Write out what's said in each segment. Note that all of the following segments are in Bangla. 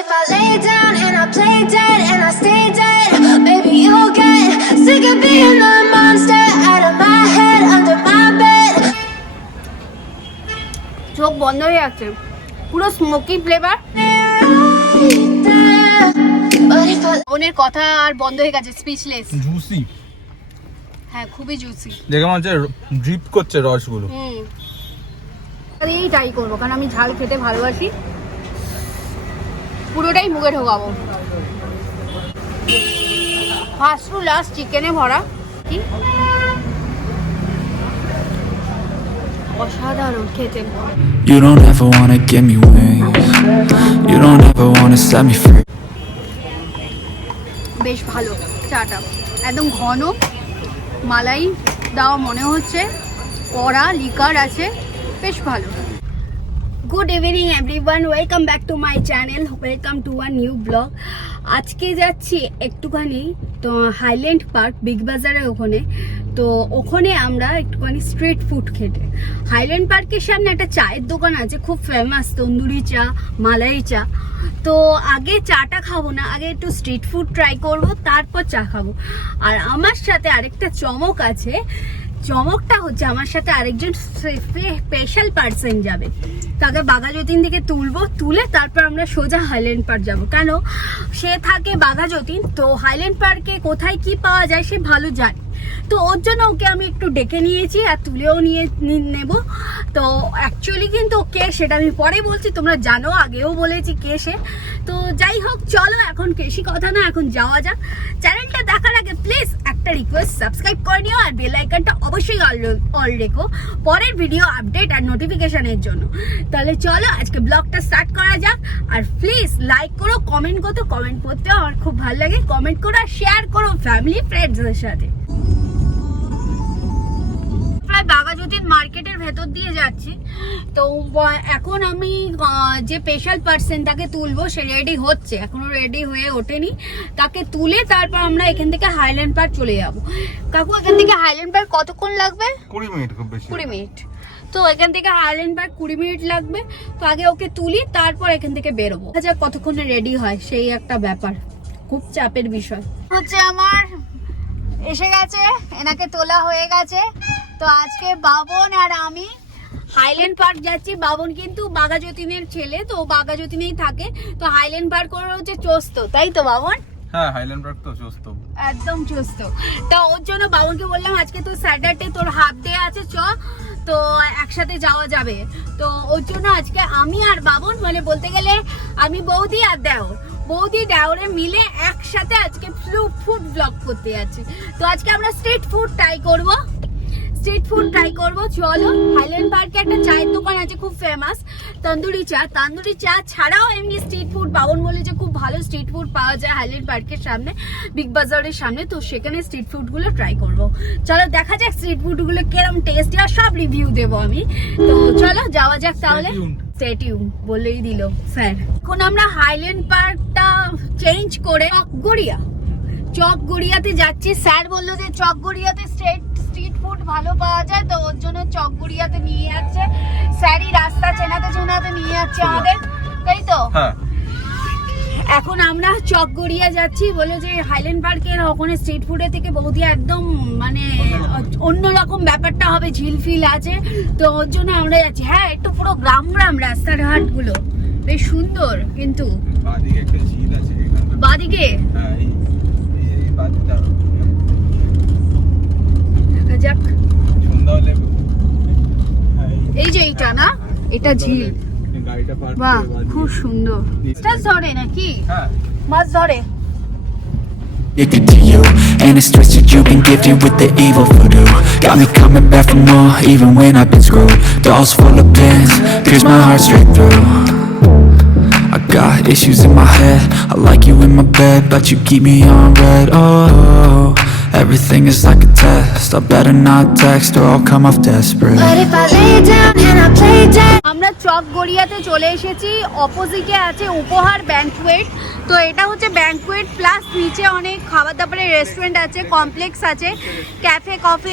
if I lay down and I play dead and I stay dead, maybe you'll get sick of being the monster out of my head, under my bed. চোখ বন্ধ হয়ে আছে, পুরো স্মোকি ফ্লেভার। বোনের কথা আর বন্ধ হয়ে গেছে, স্পিচলেস। জুসি, হ্যাঁ খুবই জুসি, দেখে মনে হচ্ছে ড্রিপ করছে রসগুলো। এই ট্রাই করবো কারণ আমি ঝাল খেতে ভালোবাসি, পুরোটাই মুখে ঢোকাবো। ফার্স্ট টু লাস্ট চিকেনে ভরা, কি অসাধারণ খেতে। You don't ever wanna give me wings. You don't ever wanna set me free. বেশ ভালো চাটা, একদম ঘন মালাই দাও মনে হচ্ছে, কড়া লিকার আছে, বেশ ভালো। Good evening everyone, welcome back to my channel, welcome to a new blog. আজকে যাচ্ছি একটুখানি তো হাইল্যান্ড পার্ক, বিগ বাজারের ওখানে। তো ওখানে আমরা একটুখানি স্ট্রিট ফুড খেতে। হাইল্যান্ড পার্কের সামনে একটা চায়ের দোকান আছে খুব ফেমাস, তন্দুরি চা, মালাই চা। তো আগে চাটা খাবো না, আগে একটু স্ট্রিট ফুড ট্রাই করব, তারপর চা খাবো। আর আমার সাথে আরেকটা চমক আছে, চমকটা হচ্ছে আমার সাথে আরেকজন স্পেশাল পার্সন যাবে। তাকে বাঘাযতীন থেকে তুলবো, তুলে তারপর আমরা সোজা হাইল্যান্ড পার্ক যাব। কেন, সে থাকে বাঘাযতীন, তো হাইল্যান্ড পার্কে কোথায় কি পাওয়া যায় সে ভালো জানে। তো ওর জন্য ওকে আমি একটু ডেকে নিয়েছি আর তুলেও নিয়ে নেব। তো অ্যাকচুয়ালি কিন্তু কে সেটা আমি পরে বলছি, তোমরা জানো, আগেও বলেছি কে সে। তো যাই হোক, চলো এখন বেশি কথা না, এখন যাওয়া যাক। চ্যানেলটা দেখার আগে প্লিজ একটা রিকোয়েস্ট, সাবস্ক্রাইব করে নিও আর বেল আইকনটা অবশ্যই অল রেখো পরের ভিডিও আপডেট আর নোটিফিকেশনের জন্য। তাহলে চলো আজকে ব্লগটা স্টার্ট করা যাক। আর প্লিজ লাইক করো, কমেন্ট করো, কমেন্ট করতে আমার খুব ভালো লাগে, কমেন্ট করো আর শেয়ার করো ফ্যামিলি ফ্রেন্ডসদের সাথে। প্রায় বাঘাযতীন মার্কেটের ভেতর দিয়ে যাচ্ছি। তো এখন আমি যে স্পেশাল পার্সন তাকে তুলবো, সে রেডি হচ্ছে, এখনো রেডি হয়ে ওঠেনি। তাকে তুলে তারপর আমরা এখান থেকে হাইল্যান্ড পার্ক চলে যাব। কাকু, এখান থেকে হাইল্যান্ড পার্ক কতক্ষণ লাগবে? 20 মিনিট, খুব বেশি 20 মিনিট। তো এখান থেকে হাইল্যান্ড পার্ক 20 মিনিট লাগবে। তো আগে ওকে তুলি, তারপর এখান থেকে বেরোবো। আচ্ছা, কতক্ষণে রেডি হয় সেই একটা ব্যাপার, খুব চাপের বিষয় হচ্ছে। আমার এসে গেছে, এনাকে তোলা হয়ে গেছে। তো আজকে বাবন আর আমি হাইল্যান্ড পার্ক যাচ্ছি। বাবন কিন্তু বাঘাযতীনের ছেলে, তো বাঘাযতীনেই থাকে। তো হাইল্যান্ড পার্ক করে হচ্ছে চোস্ত, তাই তো বাবন? হ্যাঁ, হাইল্যান্ড পার্ক তো চোস্ত, একদম চোস্ত। তো ওর জন্য বাবনকে বললাম আজকে তো স্যাটারডে, তোর হাফ ডে আছে, চ তো একসাথে যাওয়া যাবে। তো ওর জন্য আজকে আমি আর বাবন, মানে বলতে গেলে আমি বৌদি আর দেওর, বৌদি দেওরে মিলে একসাথে আজকে ফুড ব্লগ করতে যাচ্ছি। তো আজকে আমরা স্ট্রিট ফুড ট্রাই করব, চলো। হাইল্যান্ড পার্কে একটা চায়ের দোকান আছে খুব ফেমাস, তন্দুরি চা ছাড়াও এমনি স্ট্রিট ফুড, বাবন বলে যে খুব ভালো স্ট্রিট ফুড পাওয়া যায় হাইল্যান্ড পার্কের সামনে, বিগ বাজারের সামনে। তো সেখানে স্ট্রিট ফুড গুলো ট্রাই করবো। চলো দেখা যাক স্ট্রিট ফুড গুলো কিরম টেস্টি, আর সব রিভিউ দেবো আমি। তো চলো যাওয়া যাক তাহলে। স্টেটিউন বলেই দিল স্যার। এখন আমরা হাইল্যান্ড পার্কটা চেঞ্জ করে চকগড়িয়াতে যাচ্ছি। স্যার বললো যে চকগড়িয়াতে স্ট্রিট ফুড ভালো পাওয়া যায়, তো ওর জন্য চকগড়িয়াতে নিয়ে যাচ্ছে। স্যারই রাস্তা চেনাতে নিয়ে যাচ্ছে আমাদের, তাই তো? হ্যাঁ। এখন আমরা চকগড়িয়া যাচ্ছি। বলে যে হাইল্যান্ড পার্কের ওখানে স্ট্রিট ফুডের থেকে বৌদি একদম মানে অন্যরকম ব্যাপারটা হবে, ঝিলফিল আছে। তো ওর জন্য আমরা যাচ্ছি। হ্যাঁ, একটু পুরো গ্রাম রাস্তাঘাট গুলো বেশ সুন্দর। কিন্তু বাদিকে একটা ঝিল আছে, বাদিকে হ্যাঁ, এই বাদিটা দেখা যাক। সন্ধ্যা হলে এই যে এইটা না, এটা ঝিল, গাড়িটা পার্ক করে বাহ খুব সুন্দর। মাছ ধরে নাকি? হ্যাঁ, মাছ ধরে। Addicted to you, and it's twisted. You've been gifted with the evil voodoo. Got me coming back for more, even when I've been screwed. Dolls full of pins, pierce my heart straight through. I got issues in my head. I like you in my bed, but you keep me on red. Oh, everything is like a test. I better not text or I'll come off desperate. But if I lay down and I play dead. আমরা চকগড়িয়াতে চলে এসেছি। অপোজিটে আছে উপহার ব্যাংকুয়েট। তো এটা হচ্ছে ব্যাংকুয়েট প্লাস নিচে অনেক খাবার দাবারের রেস্টুরেন্ট আছে, কমপ্লেক্স আছে, ক্যাফে কফি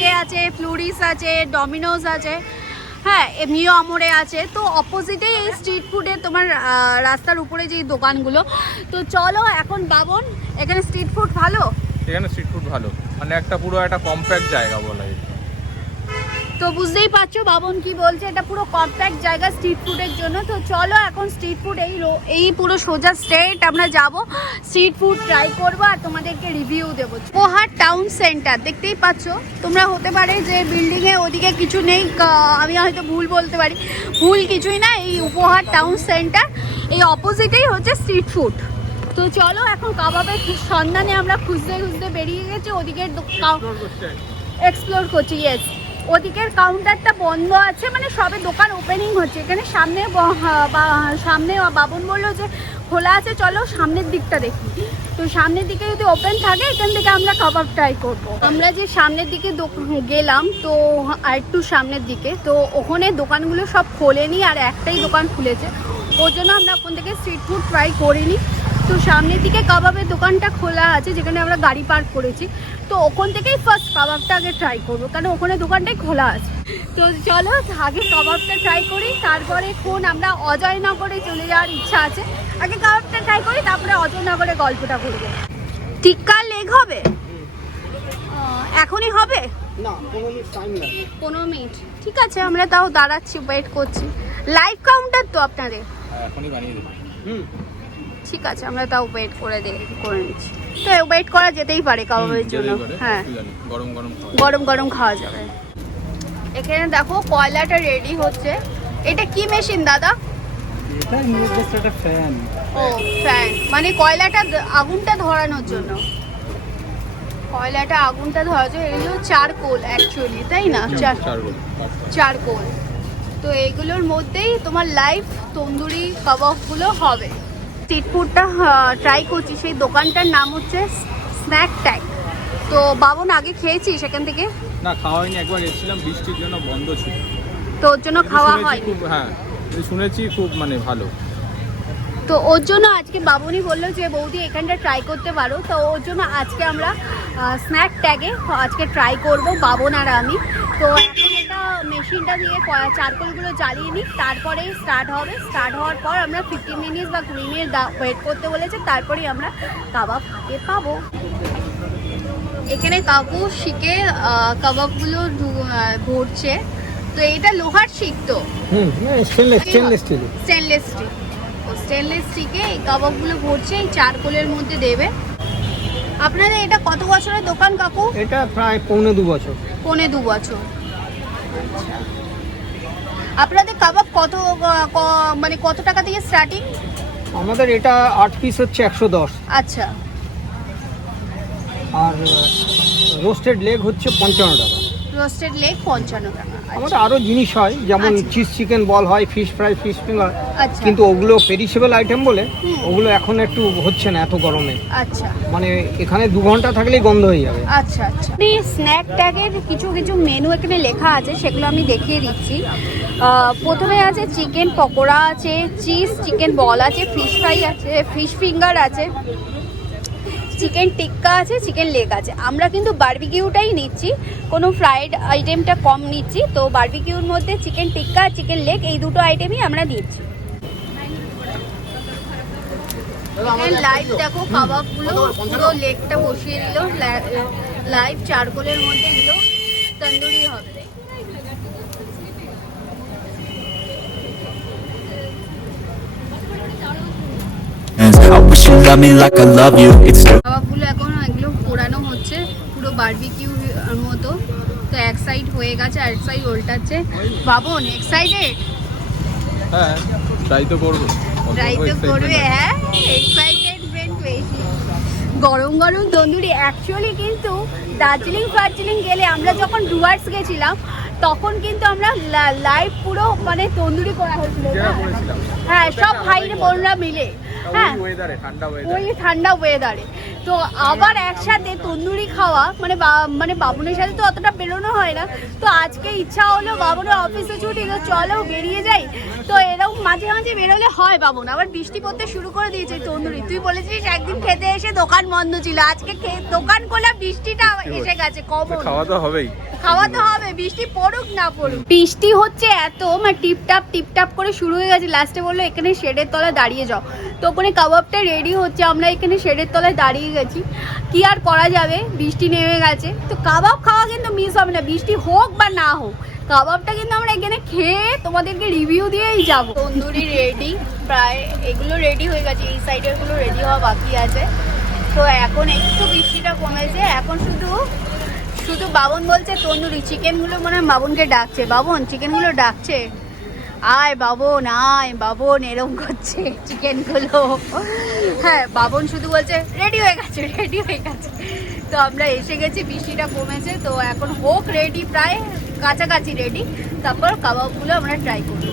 ডে আছে, ফ্লুরিস আছে, ডমিনোজ আছে। হ্যাঁ এমনিও আমরে আছে, তো অপোজিটেই এই স্ট্রিট ফুডের তোমার রাস্তার উপরে যে দোকানগুলো। তো চলো এখন বাবন, এখানে স্ট্রিট ফুড ভালো? এখানে স্ট্রিট ফুড ভালো, মানে একটা পুরো একটা কম্প্যাক্ট জায়গা বলা যায়। তো বুঝতেই পারছো বাবন কি বলছে, এটা পুরো কম্প্যাক্ট জায়গা স্ট্রিট ফুডের জন্য। তো চলো এখন স্ট্রিট ফুড এই পুরো সোজা স্ট্রেট আমরা যাব, স্ট্রিট ফুড ট্রাই করবো আর তোমাদেরকে রিভিউ দেবো। উপহার টাউন সেন্টার দেখতেই পাচ্ছ তোমরা, হতে পারে যে বিল্ডিংয়ে ওদিকে কিছু নেই, আমি হয়তো ভুল বলতে পারি, ভুল কিছুই না, এই উপহার টাউন সেন্টার এই অপোজিটেই হচ্ছে স্ট্রিট ফুড। তো চলো এখন কাবাবের সন্ধানে আমরা খুঁজতে খুঁজতে বেরিয়ে গেছি, ওদিকের এক্সপ্লোর করছি। ইয়েস, ওদিকের কাউন্টারটা বন্ধ আছে, মানে সবে দোকান ওপেনিং হচ্ছে। এখানে সামনে বাবন বললো যে খোলা আছে, চলো সামনের দিকটা দেখি। তো সামনের দিকে যদি ওপেন থাকে এখান থেকে আমরা কাবাব ট্রাই করব। আমরা যে সামনের দিকে গেলাম, তো আর একটু সামনের দিকে, তো ওখানে দোকানগুলো সব খোলেনি আর একটাই দোকান খুলেছে, ওর জন্য আমরা ওখান থেকে স্ট্রিট ফুড ট্রাই করিনি। তো সামনের দিকে কাবাবের দোকানটা খোলা আছে, যেখানে আমরা গাড়ি পার্ক করেছি। তো ওখান থেকেই ফার্স্ট কাবাবটা আগে ট্রাই করবো, কারণ ওখানে দোকানটাই খোলা আছে। তো চলো আগে কাবাবটা ট্রাই করি, তারপরে আমরা অজয়নগরে চলে যাওয়ার ইচ্ছা আছে। আগে কাবাবটা ট্রাই করি, তারপরে অজয়নগরে গল্পটা করবো। টিক্কা লেগ হবে? এখনই হবে না, 15 মিনিট টাইম লাগবে। 15 মিনিট, ঠিক আছে, আমরা তাও দাঁড়াচ্ছি, ওয়েট করছি। লাইভ কাউন্টার তো আপনাদের? এখনই বানিয়ে দেবো। ঠিক আছে, আমরা তাও ওয়েট করে নিচ্ছি। তো ওয়েট করা যেতেই পারে কাবাবের জন্য। হ্যাঁ, গরম গরম খাওয়া যাবে। এখানে দেখো কয়লাটা রেডি হচ্ছে। এটা কি মেশিন দাদা? এটা জাস্ট একটা ফ্যান। ও ফ্যান, মানে কয়লাটা আগুনটা ধরানোর জন্য। কয়লাটা আগুনটা ধরার জন্য। এগুলো চারকোল অ্যাকচুয়ালি, তাই না? চারকোল। তো এগুলোর মধ্যেই তোমার লাইভ তন্দুরি কাবাবগুলো হবে। স্ট্রিট ফুডটা ট্রাই করছি, সেই দোকানটার নাম হচ্ছে স্ন্যাক ট্যাগ। তো বাবন আগে খেয়েছি সেখান থেকে? না, খাওয়া হয়নি, একবার এসেছিলাম, বৃষ্টির জন্য বন্ধ ছিল, তো ওর জন্য খাওয়া হয়নি। হ্যাঁ শুনেছি খুব মানে ভালো। তো ওর জন্য আজকে বাবনই বললো যে বৌদি এখানটা ট্রাই করতে পারো, তো ওর জন্য আজকে আমরা স্ন্যাক ট্যাগে আজকে ট্রাই করব বাবন আর আমি। তো এখন এটা মেশিনটা দিয়ে চারকোলগুলো জ্বালিয়ে নিই, তারপরে স্টার্ট হবে। স্টার্ট হওয়ার পর আমরা 15 মিনিট বা 20 মিনিট ওয়েট করতে বলেছে, তারপরেই আমরা কাবাব হাতে পাবো। এখানে কাকু শিখে কাবাবগুলো ভরছে। তো এটা লোহার শিক তো? স্টেনলেস স্টিকে এই কাবাবগুলো ভরছে, এই চারকোলের মধ্যে দেবে। আপনাদের এটা কত বছরের দোকান কাকু? এটা প্রায় 1.5 বছর। 1.5 বছর। আচ্ছা, আপনাদের কাবাব মানে কত টাকা থেকে স্টার্টিং? আমাদের এটা 8 পিস হচ্ছে 110। আচ্ছা, আর রোস্টেড লেগ হচ্ছে 55 টাকা। রোস্টেড লেগ 55 টাকা। আমাদের আরো জিনিস হয়, যেমন চিজ চিকেন বল হয়, ফিশ ফ্রাই, ফিশ ফিঙ্গার, কিন্তু ওগুলো পেরিশেবল আইটেম বলে ওগুলো এখন একটু হচ্ছে না এত গরমে। আচ্ছা, মানে এখানে 2 ঘন্টা থাকলেই গন্ধ হয়ে যাবে। আচ্ছা আচ্ছা। এই স্ন্যাক ট্যাগের কিছু মেনু এখানে লেখা আছে, সেগুলো আমি দেখিয়ে দিচ্ছি। প্রথমে আছে চিকেন পকোড়া আছে, চিজ চিকেন বল আছে, ফিশ ফ্রাই আছে, ফিশ ফিঙ্গার আছে, চিকেন টিক্কা আছে, চিকেন লেগ আছে। আমরা কিন্তু বারবিকিউটাই নিচ্ছি, কোনো ফ্রাইড আইটেমটা কম নিচ্ছি। তো বারবিকিউর মধ্যে চিকেন টিক্কা, চিকেন লেগ এই দুটো আইটেমই আমরা নিচ্ছি। লাইভ দেখো কাবাবগুলো, পুরো লেগটা বসিয়ে দিল লাইভ চারকোলের মধ্যে, এগুলো তন্দুরি হবে। I wish you loved me like I love you. It's still কাবাবগুলো এখন এগুলো পোড়ানো হচ্ছে পুরো বারবিকিউ মতো। তো এক সাইড হয়ে গেছে, আর এক সাইড উল্টাচ্ছে। বাবন এক্সাইটেড? হ্যাঁ, ট্রাই তো করবো। ট্রাই তো করবে, হ্যাঁ এক্সাইটেডমেন্ট বেশি। গরম গরম তন্দুরি। অ্যাকচুয়ালি কিন্তু দার্জিলিং গেলে আমরা যখন ডুয়ার্স গেছিলাম তখন কিন্তু আমরা লাইভ পুরো মানে তন্দুরি করা হয়েছিল। হ্যাঁ, সব ভাই বোনরা মিলে। হ্যাঁ, ওই ঠান্ডা ওয়েদারে। তো আবার একসাথে তন্দুরি খাওয়া মানে বাবুনের সাথে তো অতটা বেরোনো হয় না। তো আজকে ইচ্ছা হলো বাবুনের অফিসে ছুটি, তো চলো বেরিয়ে যাই। তো এরকম মাঝে মাঝে বেরোলে হয়। বাবুন আবার বৃষ্টি পড়তে শুরু করে দিয়েছে তন্দুরি। তুই বলেছিস একদিন খেতে এসে দোকান বন্ধ ছিল, আজকে দোকান করলাম, বৃষ্টিটা এসে গেছে। কমন খাওয়া তো হবেই, খাওয়া তো হবে, বৃষ্টি পড়ুক না পড়ুক। বৃষ্টি হচ্ছে এত মানে টিপটাপ করে শুরু হয়ে গেছে। লাস্টে বললো এখানে শেডের তলায় দাঁড়িয়ে যাও। তো ওখানে কাবাবটা রেডি হচ্ছে, আমরা এখানে শেডের তলায় দাঁড়িয়ে গেছি। কি আর করা যাবে, বৃষ্টি নেমে গেছে। তো কাবাব খাওয়া কিন্তু মিস হবে না, বৃষ্টি হোক বা না হোক। কাবাবটা কিন্তু আমরা এখানে খেয়ে তোমাদেরকে রিভিউ দিয়েই যাবো। তন্দুরি রেডি প্রায়, এগুলো রেডি হয়ে গেছে, এই সাইডের গুলো রেডি হওয়া বাকি আছে। তো এখন একটু বৃষ্টিটা কমেছে, এখন শুধু বাবন বলছে তন্দুরি। চিকেনগুলো মনে হয় বাবনকে ডাকছে, বাবন চিকেনগুলো ডাকছে, আয় বাবন এরকম করছে চিকেনগুলো। হ্যাঁ, বাবন শুধু বলছে রেডি হয়ে গেছে। তো আমরা এসে গেছি, বৃষ্টিটা কমেছে। তো এখন হোক রেডি, প্রায় কাছাকাছি রেডি, তারপর কাবাবগুলো আমরা ট্রাই করবো।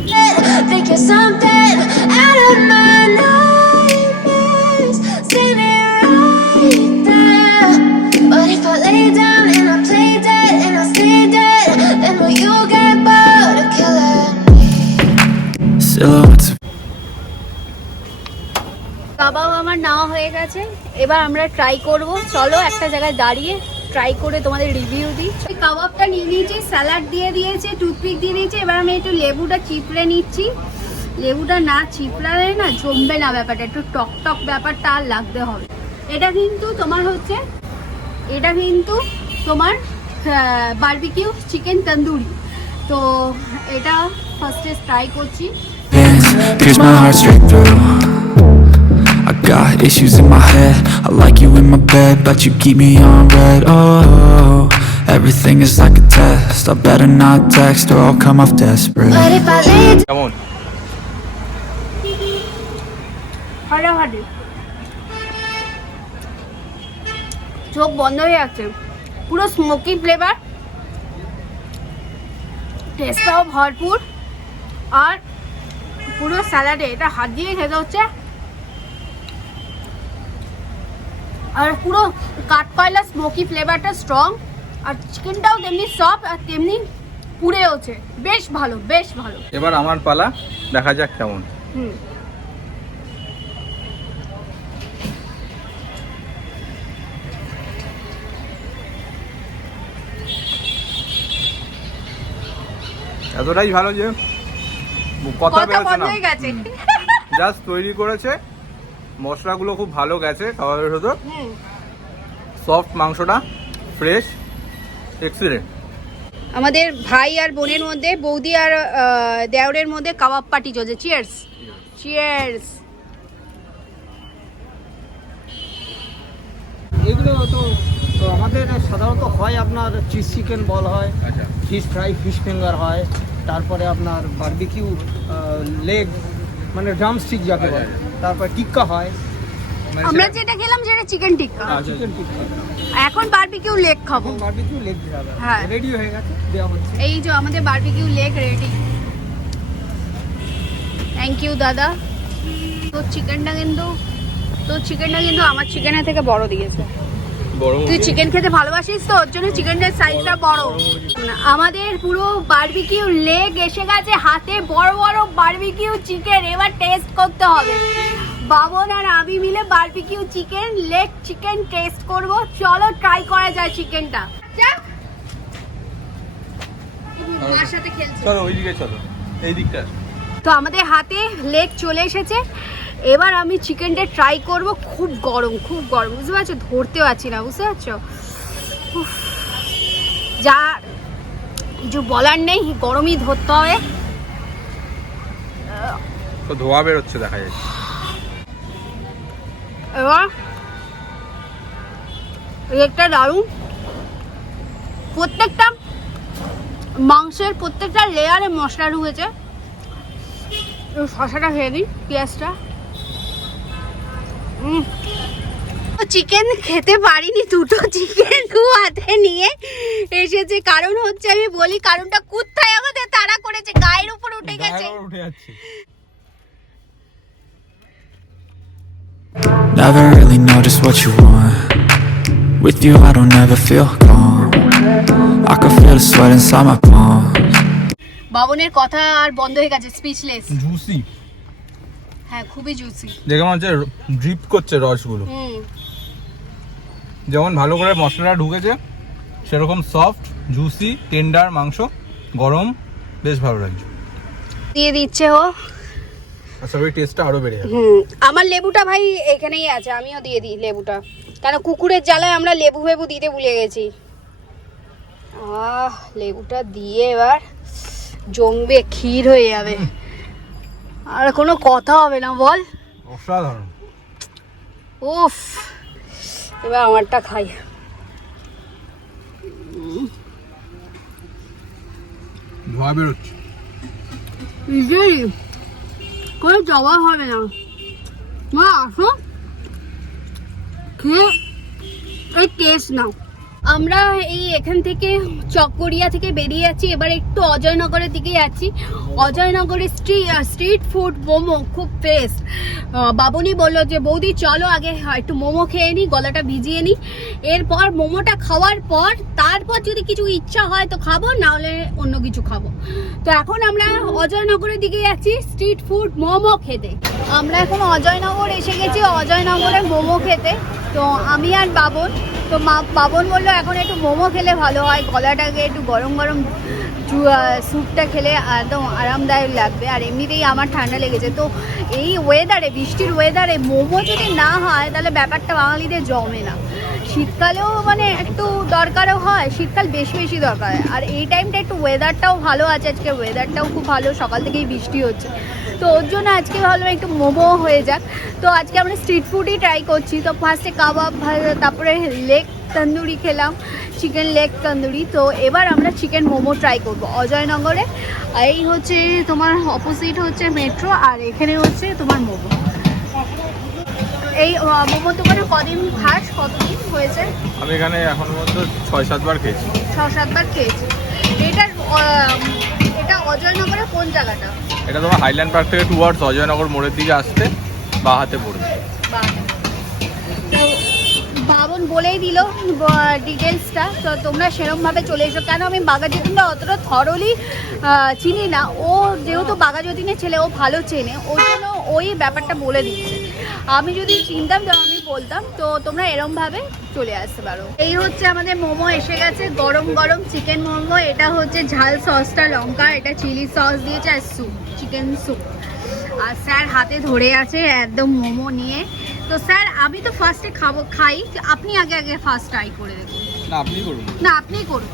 Think you're something out of my nightmares, seen it right there. But if I lay down and I play dead and I stay dead, then will you get bored of killing me? Silhouettes. কাবাব আমার নেওয়া হয়ে গেছে, এবার আমরা ট্রাই করব। চলো একটা জায়গায় দাঁড়িয়ে ট্রাই করে তোমাদের রিভিউ দিই। কাবাবটা নিয়ে নিয়েছি, স্যালাড দিয়ে দিয়েছে, টুথপিক দিয়ে দিয়েছে। এবার আমি একটু লেবুটা চিপড়ে নিচ্ছি। লেবুটা না চিপড়ালে না জমবে না ব্যাপারটা, একটু টক ব্যাপারটা আর লাগতে হবে। এটা কিন্তু তোমার বারবিকিউ চিকেন তন্দুরি। তো এটা ফার্স্টে ট্রাই করছি। Pierce my heart straight through. I got issues in my head. I like you in my bed, but you keep me on red. Oh, everything is like a test. I better not text or I'll come off desperate. But if I lay কেমন? ফাটাফাটি, চোখ বন্ধ হয়ে যাচ্ছে। পুরো স্মোকি ফ্লেভার, টেস্টটাও ভরপুর, আর পুরো স্যালাডে এটা হাত দিয়ে খেতে হচ্ছে। আর পুরো কাঠকয়লা স্মোকি ফ্লেভারটা স্ট্রং, আর চিকেনটাও তেমনি সফট আর তেমনি পুড়েওছে। বেশ ভালো। এবার আমার পালা, দেখা যাক কেমন। এতটাই ভালো যে কথা বেরোচ্ছে না, জাস্ট তৈরি করেছে, মশলাগুলো খুব ভালো গেছে খাবারের সাথে, সফট মাংসটা ফ্রেশ, এক্সিলেন্ট। আমাদের ভাই আর বোনের মধ্যে, বৌদি আর দেওরের মধ্যে কাবাব পার্টি চলছে। চিয়ার্স। এগুলো তো আমাদের সাধারণত হয় আপনার চিজ চিকেন বল হয়, ফিশ ফ্রাই, ফিশ ফিঙ্গার হয়, তারপরে আপনার বারবিকিউ লেগ মানে ড্রামস্টিক যাকে বলে, তারপর টিক্কা হয়। আমরা যেটা খেলাম সেটা চিকেন টিক্কা, চিকেন টিক্কা। এখন বারবিকিউ লেগ খাবো। বারবিকিউ লেগ হ্যাঁ, রেডি হয়ে গেছে, দেওয়া হচ্ছে। এই যে আমাদের barbecue leg ready. Thank you দাদা। তো চিকেনটা কিন্তু আমার চিকেনের থেকে বড় দিয়েছে। তুই চিকেন খেতে ভালোবাসিস তো, ওর জন্য চিকেনের সাইজটা বড়। আমাদের পুরো বারবিকিউ লেগ এসে গেছে হাতে, বড় বারবিকিউ চিকেন। এবার টেস্ট করতে হবে। বাবন আর আমি মিলে বারবিকিউ লেগ চিকেন টেস্ট করব। চলো ট্রাই করা যায় চিকেনটা। মার সাথে খেলছি, চলো ওইদিকে, চলো এই দিকটা। তো আমাদের হাতে লেগ চলে এসেছে, এবার আমি চিকেনটা ট্রাই করব। খুব গরম, বুঝতে পারছো? ধরতে পারছি না, বুঝতে পারছো? যা কিছু বলার নেই, গরমই ধরতে হবে। তো ধোয়া বেরোচ্ছে দেখা যাচ্ছে। এবার লেগটা দারুণ, প্রত্যেকটা মাংসের প্রত্যেকটা লেয়ারে মশলা ঢুকেছে। শসাটা খেয়ে দিই, পেঁয়াজটা। চিকেন খেতে পারিনি, দুটো চিকেন হাতে নিয়ে এসেছে। কারণ হচ্ছে, আমি বলি কারণটা, কোথায় আমাদের তাড়া করেছে, গায়ের উপর উঠে গেছে। Never really know just what you want. With you I don't ever feel calm. I can feel the sweat inside my palms. বাবনের কথা আর বন্ধ হয়ে গেছে, স্পিচলেস। জুসি, হ্যাঁ খুবই জুসি, দেখে মনে হচ্ছে ড্রিপ করছে রসগুলো। যেমন ভালো করে মশলাটা ঢুকেছে সেরকম সফট জুসি টেন্ডার মাংস, গরম, বেশ ভালো লাগছে। দিয়ে দিচ্ছে ও, আশা করি টেস্টটা আরো বেড়ে যাবে। আমার লেবুটা ভাই এখানেই আছে, আমিও দিয়ে দিই লেবুটা, কারণ কুকুরের জ্বালায় আমরা লেবু ফেবু দিতে ভুলে গেছি। লেবুটা দিয়ে এবার জমবে, ক্ষীর হয়ে যাবে, আর কোনো কথা হবে না, বল। অসাধারণ। উফ, এবার আমারটা খাই। ধোয়া বেরোচ্ছে, ইজিলি কোনো জবাব হবে না। মা আসো, খেয়ে এই টেস্ট নাও। আমরা এই এখান থেকে চকরিয়া থেকে বেরিয়ে যাচ্ছি, এবার একটু অজয়নগরের দিকে যাচ্ছি। অজয়নগরের স্ট্রিট ফুড মোমো খুব টেস্ট। বাবুনি বললো যে বৌদি চলো আগে একটু মোমো খেয়ে নিই, গলাটা ভিজিয়ে নিই, এরপর মোমোটা খাওয়ার পর তারপর যদি কিছু ইচ্ছা হয় তো খাবো, নাহলে অন্য কিছু খাবো। তো এখন আমরা অজয়নগরের দিকে যাচ্ছি স্ট্রিট ফুড মোমো খেতে। আমরা এখন অজয়নগর এসে গেছি, অজয়নগরে মোমো খেতে। তো আমি আর বাবন, তো বাবন বললো এখন একটু মোমো খেলে ভালো হয়, গলাটাকে একটু গরম গরম স্যুপটা খেলে একদম আরামদায়ক লাগবে, আর এমনিতেই আমার ঠান্ডা লেগেছে। তো এই ওয়েদারে, বৃষ্টির ওয়েদারে মোমো যদি না হয় তাহলে ব্যাপারটা বাঙালিদের জমে না। শীতকালেও মানে একটু দরকারও হয়, শীতকাল বেশি বেশি দরকার হয়, আর এই টাইমটা একটু ওয়েদারটাও ভালো আছে, আজকে ওয়েদারটাও খুব ভালো, সকাল থেকেই বৃষ্টি হচ্ছে, তো ওর জন্য আজকে ভালো একটু মোমো হয়ে যাক। তো আজকে আমরা স্ট্রিট ফুডই ট্রাই করছি। তো ফার্স্টে কাবাব, তারপরে লেগ তন্দুরি খেলাম, চিকেন লেগ তন্দুরি। তো এবার আমরা চিকেন মোমো ট্রাই করব অজয়নগরে। এই হচ্ছে তোমার অপোজিট হচ্ছে মেট্রো, আর এখানে হচ্ছে তোমার মোমো। এই মোমো দোকানে কদিন খাস, কতদিন হয়েছে? আমি এখানে এখন পর্যন্ত 6-7 বার খেয়েছি। 6-7 বার খেয়েছি। এটা অজয়নগরের কোন জায়গাটা? এটা তোমার হাইল্যান্ড পার্ক থেকে টুয়ার্ডস অজয়নগর মোড়ের দিকে আসতে বা হাতে পড়বে। বাবন বলেই দিল ডিটেলসটা, তো তোমরা সেরকমভাবে চলে এসো। কেন আমি বাঘাযতীনটা অতটা থরলি চিনি না, ও যেহেতু বাঘাযতীনের ছেলে, ও ভালো চেনে, ওর জন্য ওই ব্যাপারটা বলে দিচ্ছে। আমি যদি চিনতাম তো আমি বলতাম। তো তোমরা এরমভাবে চলে আসতে পারো। এই হচ্ছে আমাদের মোমো এসে গেছে, গরম গরম চিকেন মোমো। এটা হচ্ছে ঝাল সসটা লঙ্কা, এটা চিলি সস দিয়েছে, আর স্যুপ, চিকেন স্যুপ। আর স্যার হাতে ধরে আছে একদম মোমো নিয়ে। তো স্যার আমি তো ফার্স্টে খাই, আপনি আগে ফার্স্ট ট্রাই করে দেখুন। না আপনি করুন। না আপনিই করুন।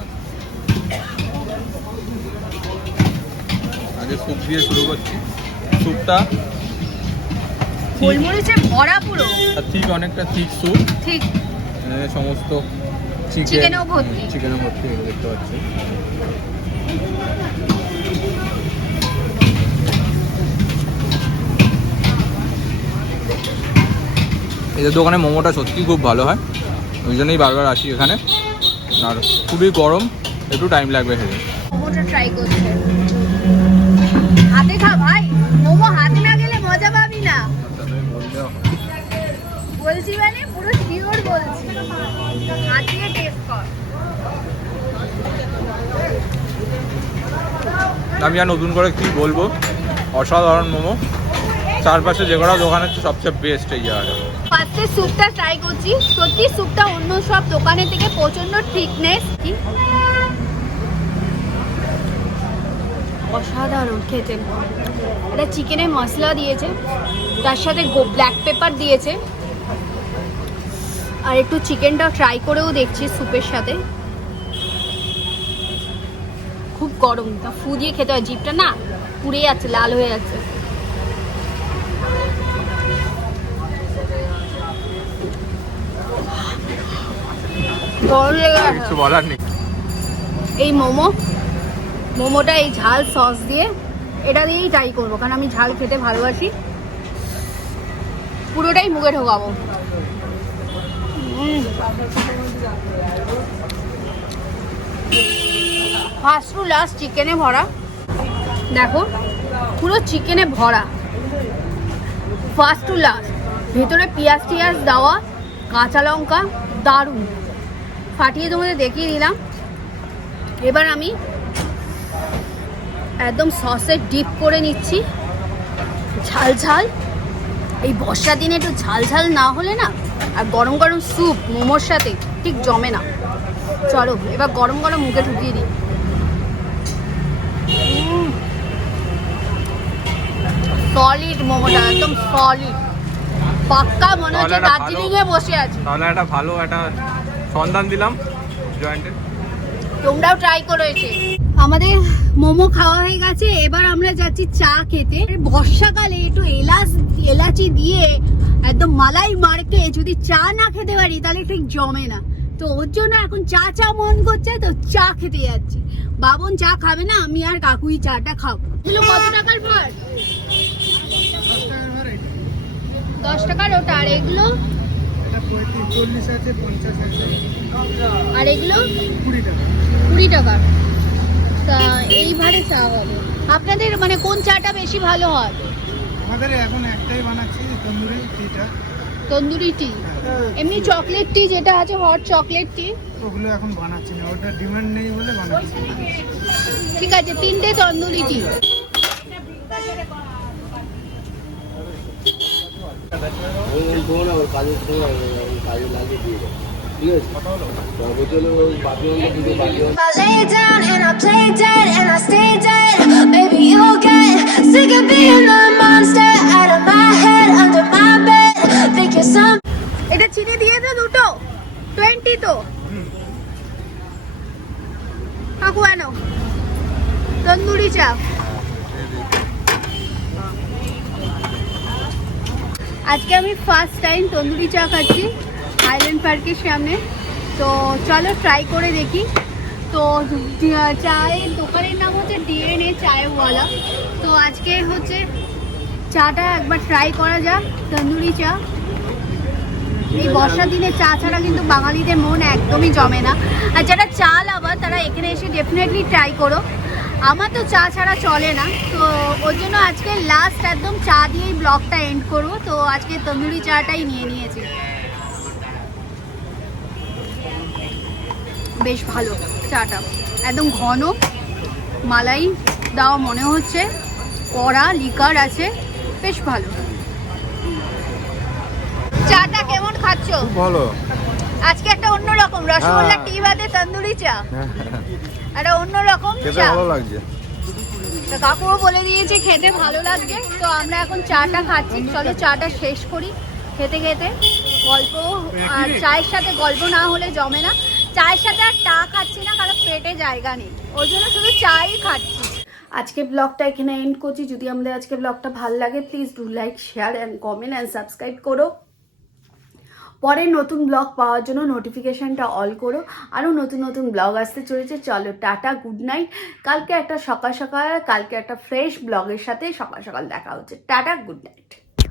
আগে স্যুপ দিয়ে শুরু করছি। স্যুপটা গোলমরিচে ভরা পুরো, ঠিক অনেকটা ঠিক স্যুপ, ঠিক সমস্ত চিকেনও ভর্তি, চিকেনও ভর্তি দেখতে পাচ্ছি। এদের দোকানে মোমোটা সত্যি খুব ভালো হয়, ওই জন্যই বারবার আসি এখানে। আর খুবই গরম, একটু টাইম লাগবে খেতে। মোমোটা ট্রাই করছে, হাতে খা ভাই, মোমো হাতে না গেলে মজা পাবি না। বলছি মানে পুরো শিওর বলছি, হাত দিয়ে টেস্ট কর। আমি আর নতুন করে কি বলবো, অসাধারণ মোমো। চারপাশে যে কটা দোকান আছে সবচেয়ে বেস্ট এই জায়গাটা। ফার্স্টে স্যুপটা ট্রাই করছি, সত্যি স্যুপটা অন্য সব দোকানের থেকে প্রচন্ড থিকনেস, অসাধারণ খেতে। এটা চিকেনের মশলা দিয়েছে, তার সাথে ব্ল্যাক পেপার দিয়েছে, আর একটু চিকেনটা ট্রাই করেও দেখছি স্যুপের সাথে। খুব গরম, তা ফু দিয়ে খেতে হয়, জিভটা না পুড়ে যাচ্ছে, লাল হয়ে যাচ্ছে। কিছু বলার নেই। এই মোমোটা এই ঝাল সস দিয়ে, এটা দিয়েই ট্রাই করবো, কারণ আমি ঝাল খেতে ভালোবাসি। পুরোটাই মুখে ঢোকাবো। ফার্স্ট টু লাস্ট চিকেনে ভরা, দেখো পুরো চিকেনে ভরা, ফার্স্ট টু লাস্ট। ভেতরে পেঁয়াজ টিয়াজ দেওয়া, কাঁচা লঙ্কা, দারুণ। ফাটিয়ে তোমাদের দেখিয়ে দিলাম। এবার আমি একদম সসে ডিপ করে নিচ্ছি। ঝাল ঝাল, এই বর্ষার দিনে একটু ঝাল ঝাল না হলে না, আর গরম গরম স্যুপ মোমোর সাথে ঠিক জমে না। চলো এবার গরম গরম মুখে ঢুকিয়ে দিই। সলিড মোমোটা, একদম সলিড, পাক্কা মনে হচ্ছে দার্জিলিং এ বসে আছি। তাহলে একটা ভালো একটা সন্ধান দিলাম জয়েন্টে, তোমরাও ট্রাই করো এসে। আমাদের মোমো খাওয়া হয়ে গেছে, এবার আমরা যাচ্ছি চা খেতে। বর্ষাকালে একটু এলাচি দিয়ে একদম মালাই মারকে যদি চা না খেতে পারি তাহলে ঠিক জমে না। তো ওর জন্য এখন চা মন করছে, তো চা খেতে যাচ্ছি। বাবন চা খাবে না, আমি আর কাকুই চাটা খাবো। এগুলো কত টাকার ভার? 10 টাকার ওটা। আর এগুলো? আর এগুলো 20 টাকা। তা এই ভারে চা হবে। আপনাদের মানে কোন চাটা বেশি ভালো হয়? আমাদের এখন একটাই বানাচ্ছি, তন্দুরি টিটা। তন্দুরি টি, এমনি চকলেট টি যেটা আছে, হট চকলেট টি, ওগুলো এখন বানাচ্ছি না, ওটা ডিমান্ড নেই বলে বানাচ্ছি। ঠিক আছে, 3টে তন্দুরি টি। I lay down and I play dead and I stay dead. Maybe you'll get sick of being the monster out of my head, under my bed. Think you're some. এটা চিনি দিয়ে তো দুটো 20 তো কাকু আনো তন্দুরি চা। আজকে আমি ফার্স্ট টাইম তন্দুরি চা খাচ্ছি আইল্যান্ড পার্কের সামনে। তো চলো ট্রাই করে দেখি। তো চায়ের দোকানের নাম হচ্ছে ডিএনএ চায়ওয়ালা। তো আজকে হচ্ছে চাটা একবার ট্রাই করা যাক, তন্দুরি চা। এই বর্ষার দিনে চা ছাড়া কিন্তু বাঙালিদের মন একদমই জমে না। আর যারা চা লাভার তারা এখানে এসে ডেফিনেটলি ট্রাই করো। আমার তো চা ছাড়া চলে না, তো ওর জন্য আজকে লাস্ট একদম চা দিয়েই ব্লগটা এন্ড করবো। তো আজকে তন্দুরি চাটাই নিয়ে নিয়েছি। বেশ ভালো চাটা, একদম ঘন, মালাই দেওয়া মনে হচ্ছে, কড়া লিকার আছে, বেশ ভালো। চাটা কেমন খাচ্ছ? ভালো। আজকে একটা অন্যরকম রসগোল্লা টি বাদে তন্দুরি চা, একটা অন্যরকম চা। ভালো লাগছে। তো কাকুও বলে দিয়েছে খেতে ভালো লাগছে। তো আমরা এখন চাটা খাচ্ছি। চলো চাটা শেষ করি। খেতে খেতে গল্প, আর চায়ের সাথে গল্প না হলে জমে না। চায়ের সাথে আর চা খাচ্ছি না, কারণ পেটে জায়গা নেই, ওই জন্য শুধু চাই খাচ্ছি। আজকে ব্লগটা এখানে এন্ড করছি। যদি আমাদের আজকে ব্লগটা ভালো লাগে please do like, share and comment and subscribe করো। পরের নতুন ব্লগ পাওয়ার জন্য নোটিফিকেশানটা অল করো। আরও নতুন নতুন ব্লগ আসতে চলেছে। চলো টাটা, গুড নাইট। কালকে একটা সকাল সকাল, কালকে একটা ফ্রেশ ব্লগের সাথে সকাল সকাল দেখা হচ্ছে। Tata, good night.